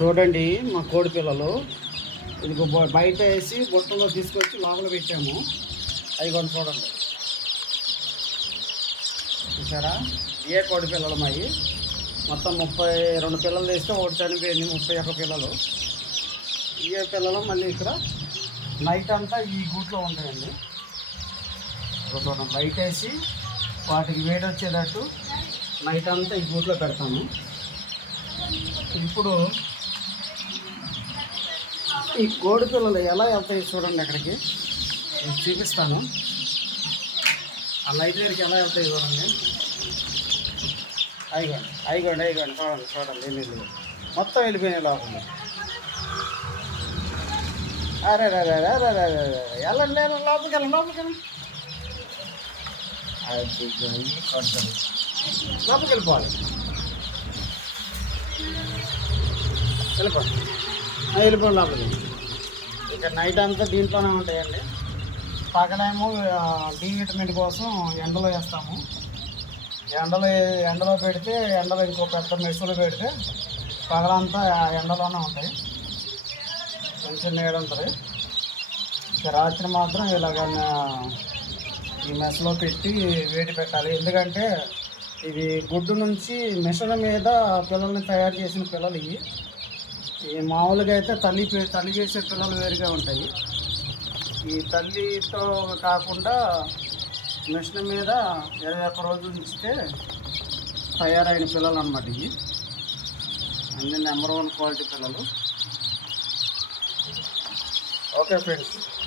చూడండి మా కోడి పిల్లలు. ఇది బయట వేసి బుట్టలో తీసుకొచ్చి లోపల పెట్టాము. అవి కొంచెం చూడండి. చూసారా? ఏ కోడి పిల్లలు మావి మొత్తం ముప్పై రెండు పిల్లలు వేస్తే ఒకటి చనిపోయింది ముప్పై ఒక్క పిల్లలు. ఏ పిల్లలు మళ్ళీ ఇక్కడ? నైట్ అంతా ఈ గూట్లో ఉంటాయండి. చూడండి బయట వేసి వాటికి వేడి వచ్చేటట్టు నైట్ అంతా ఈ గూట్లో పెడతాము. ఇప్పుడు ఈ కోడి పిల్లలు ఎలా వెళ్తాయి చూడండి అక్కడికి. నేను చూపిస్తాను. ఆ లైట్ దగ్గరికి ఎలా వెళ్తాయి చూడండి. అయిగోండి అయిగోండి అయిగోండి చూడండి చూడండి వెళ్ళి మొత్తం వెళ్ళిపోయినాయి లోపల. అరే రే రే రే రే రే వెళ్ళండి నేను లోపలికి వెళ్ళండి లోపలికి వెళ్ళండి. లోపలికి వెళ్ళిపోవాలి. వెళ్ళిపోండి వెళ్ళిపోండి లోపలికి. ఇక నైట్ అంతా దీంట్లోనే ఉంటాయండి. పగలేమో డి విటమిన్ కోసం ఎండలో వేస్తాము. ఎండలో ఎండలో పెడితే ఎండలో ఇంకో పెద్ద మెస్సులో పెడితే పగలంతా ఆ ఎండలోనే ఉంటాయి. కొంచెం నీడ ఉంటుంది. ఇక రాత్రి మాత్రం ఇలాగ ఈ మెస్లో పెట్టి వేడి పెట్టాలి. ఎందుకంటే ఇది గుడ్డు నుంచి మిషన్ మీద పిల్లల్ని తయారు చేసిన పిల్లలు ఇవి. మామూలుగా అయితే తల్లి పే- తల్లి చేసే పిల్లలు వేరుగా ఉంటాయి. ఈ తల్లితో కాకుండా మిషన్ మీద ఇరవై ఒక్క రోజు ఉంచితే తయారైన పిల్లలు అనమాట ఇవి. అన్ని నెంబర్ వన్ క్వాలిటీ పిల్లలు. Okay friends.